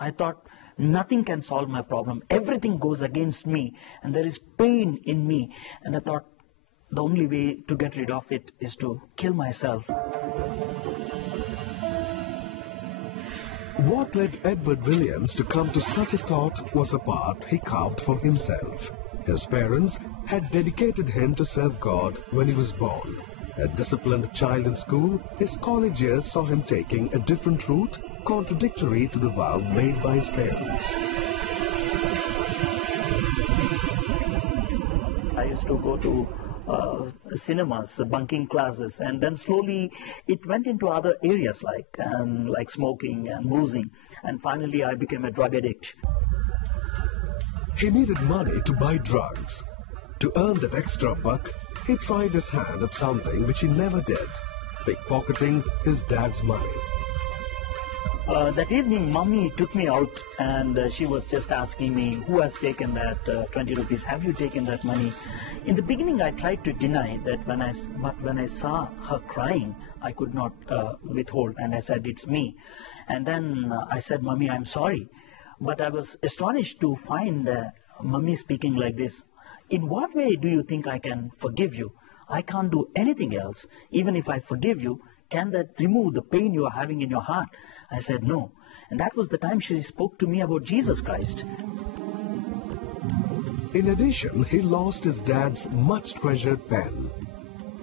I thought nothing can solve my problem. Everything goes against me and there is pain in me. And I thought the only way to get rid of it is to kill myself. What led Edward Williams to come to such a thought was a path he carved for himself. His parents had dedicated him to serve God when he was born. A disciplined child in school, his college years saw him taking a different route, contradictory to the vow made by his parents. I used to go to cinemas, bunking classes, and then slowly it went into other areas like smoking and boozing, and finally I became a drug addict. He needed money to buy drugs. To earn that extra buck, he tried his hand at something which he never did, pickpocketing his dad's money. That evening, Mummy took me out and she was just asking me, who has taken that 20 rupees? Have you taken that money? In the beginning, I tried to deny that, but when I saw her crying, I could not withhold, and I said, it's me. And then I said, Mummy, I'm sorry. But I was astonished to find Mummy speaking like this. In what way do you think I can forgive you? I can't do anything else. Even if I forgive you, can that remove the pain you are having in your heart? I said, no. And that was the time she spoke to me about Jesus Christ. In addition, he lost his dad's much treasured pen.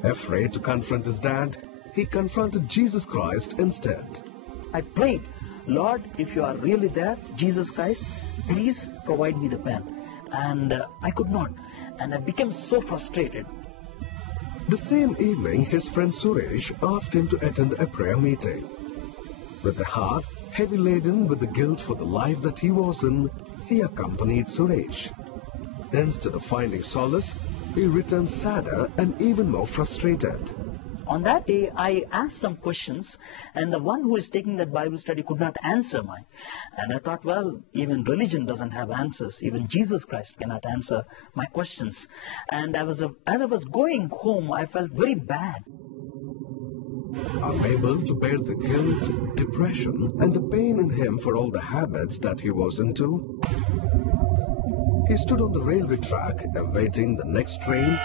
Afraid to confront his dad, he confronted Jesus Christ instead. I prayed, Lord, if you are really there, Jesus Christ, please provide me the pen. And I could not. And I became so frustrated. The same evening, his friend Suresh asked him to attend a prayer meeting. With a heart heavy laden with the guilt for the life that he was in, he accompanied Suresh. Instead of finding solace, he returned sadder and even more frustrated. On that day, I asked some questions, and the one who is taking that Bible study could not answer mine. And I thought, well, even religion doesn't have answers. Even Jesus Christ cannot answer my questions. And as I was going home, I felt very bad. Unable to bear the guilt, depression, and the pain in him for all the habits that he was into, he stood on the railway track awaiting the next train.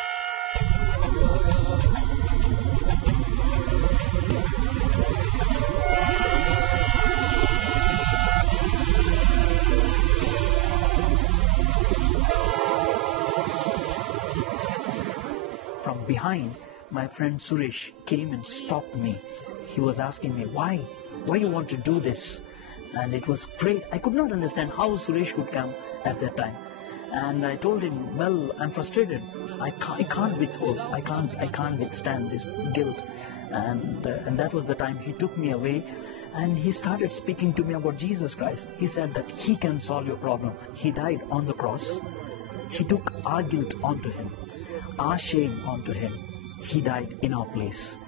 From behind, my friend Suresh came and stopped me. He was asking me, why you want to do this? And it was great. I could not understand how Suresh could come at that time. And I told him, well, I'm frustrated. I can't withhold. I can't withstand this guilt. And that was the time he took me away. And he started speaking to me about Jesus Christ. He said that he can solve your problem. He died on the cross. He took our guilt onto him, our shame onto him. He died in our place.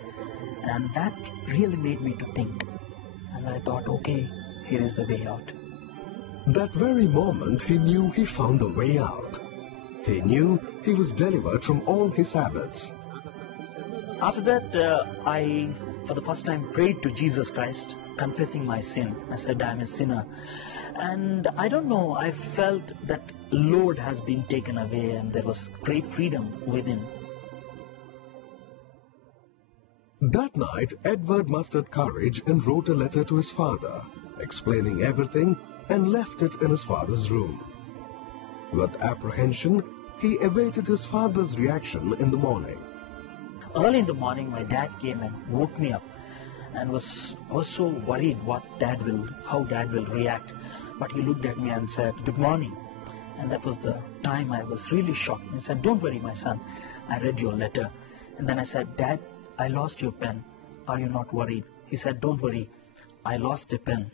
And that really made me to think. And I thought, okay, here is the way out. That very moment, he knew he found the way out. He knew he was delivered from all his habits. After that, I, for the first time, prayed to Jesus Christ, confessing my sin. I said, I'm a sinner. And I don't know, I felt that load has been taken away and there was great freedom within. That night, Edward mustered courage and wrote a letter to his father, explaining everything, and left it in his father's room. With apprehension, he awaited his father's reaction in the morning. Early in the morning, my dad came and woke me up and was so worried how dad will react. But he looked at me and said, good morning. And that was the time I was really shocked. He said, don't worry, my son. I read your letter. And then I said, Dad, I lost your pen. Are you not worried? He said, don't worry. I lost a pen,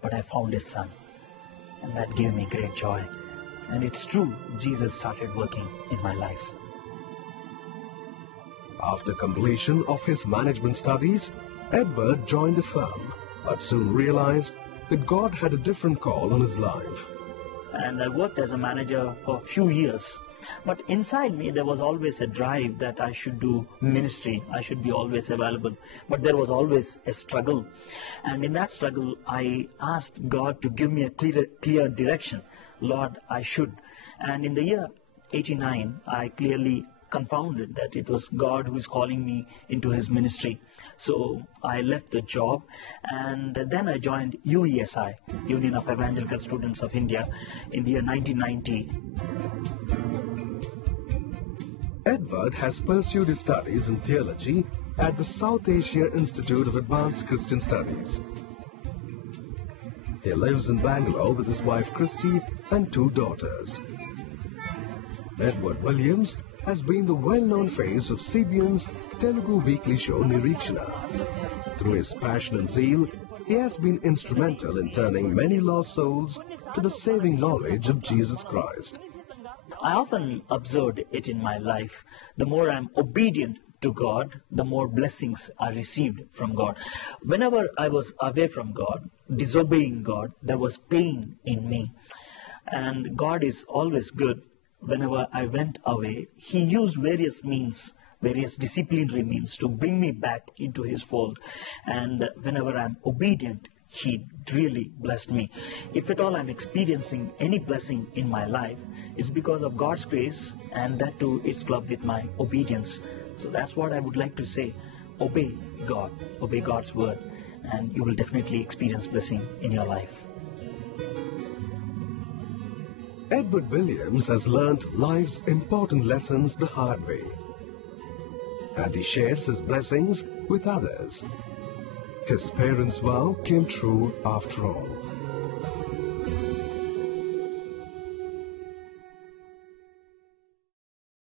but I found his son. And that gave me great joy. And it's true, Jesus started working in my life. After completion of his management studies, Edward joined a firm, but soon realized that God had a different call on his life. And I worked as a manager for a few years. But inside me, there was always a drive that I should do ministry. I should be always available. But there was always a struggle. And in that struggle, I asked God to give me a clear direction. Lord, I should. And in the year 89, I clearly confounded that it was God who is calling me into his ministry. So I left the job, and then I joined UESI, Union of Evangelical Students of India, in the year 1990. Edward has pursued his studies in theology at the South Asia Institute of Advanced Christian Studies. He lives in Bangalore with his wife Christy and 2 daughters. Edward Williams has been the well-known face of CBN's Telugu weekly show Nireekshana. Through his passion and zeal, he has been instrumental in turning many lost souls to the saving knowledge of Jesus Christ. I often observed it in my life. The more I'm obedient to God, the more blessings are received from God. Whenever I was away from God, disobeying God, there was pain in me. And God is always good. Whenever I went away, he used various means, various disciplinary means to bring me back into his fold. And whenever I'm obedient, he really blessed me. If at all I'm experiencing any blessing in my life, it's because of God's grace, and that too it's clubbed with my obedience. So that's what I would like to say. Obey God, obey God's word, and you will definitely experience blessing in your life. Edward Williams has learnt life's important lessons the hard way, and he shares his blessings with others. His parents' vow came true after all.